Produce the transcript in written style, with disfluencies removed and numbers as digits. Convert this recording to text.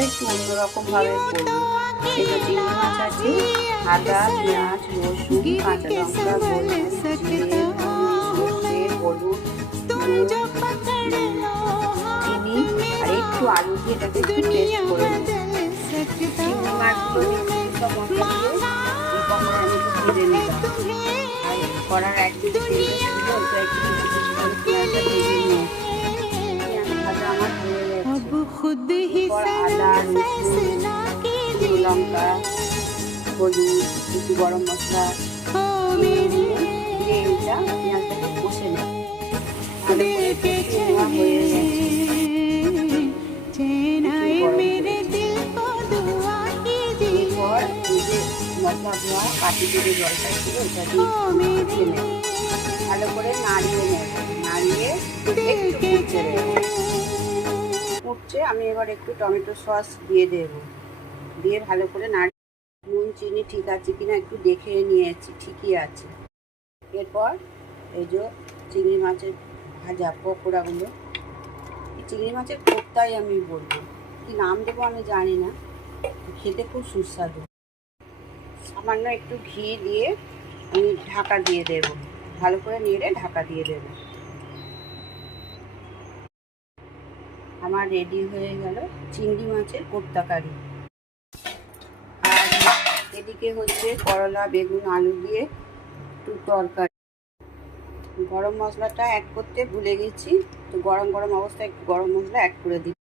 রান্নাটা একটু অন্যরকমভাবে করবো। সেটা চিংড়ি মাছ আছে, আদা, পেঁয়াজ, রসুন, কাঁচা লঙ্কা, গোলমরিচ, জিরে, সর্ষে, হলুদ, নুন, চিনি আর একটু আলু দিয়ে এটাকে একটু পেস্ট করে নেব। চিংড়ি মাছগুলো সব মশলা দিয়ে এই পকোড়া আমি একটু ভেজে নিলাম। আর কড়ার একদিকে তেলটা ছিল, ওটা একটু পেঁয়াজটা ভেজে নিয়ে পেঁয়াজ ভাজা আমার হয়ে গেছে। এরপর আদা, রসুন, শুকনো লঙ্কা, হলুদ, একটু গরম মশলা দিয়ে এটা পেঁয়াজটাকে কষে নেব। ভালো করে কষিয়ে নেওয়া হয়ে গেছে। এরপর এই যে মশলা ধোয়া কাটি দিয়ে জলটা ছিল ওটা দিয়ে ফুটিয়ে নেব। ভালো করে নাড়িয়ে নেব, নাড়িয়ে একটু ফুটতে দেব। ফুটছে, আমি এবার একটু টমেটো সস দিয়ে দেব, দিয়ে ভালো করে নাড়িয়ে নুন চিনি ঠিক আছে কিনা একটু দেখে নিয়েছি, ঠিকই আছে। এরপর এই যে চিংড়ি মাছের ভাজা পকোড়াগুলো, এই চিংড়ি মাছের কোপ্তাই আমি বলবো, কি নাম দেবো আমি জানি না, খেতে খুব সুস্বাদু। সামান্য একটু ঘি দিয়ে আমি ঢাকা দিয়ে দেব, ভালো করে নেড়ে ঢাকা দিয়ে দেব। আমার রেডি হয়ে গেল চিংড়ি মাছের কোপ্তা কারি। আর এদিকে হচ্ছে করলা, বেগুন, আলু দিয়ে একটু তরকারি। গরম মশলাটা অ্যাড করতে ভুলে গেছি, তো গরম গরম অবস্থায় একটু গরম মশলা অ্যাড করে দিই।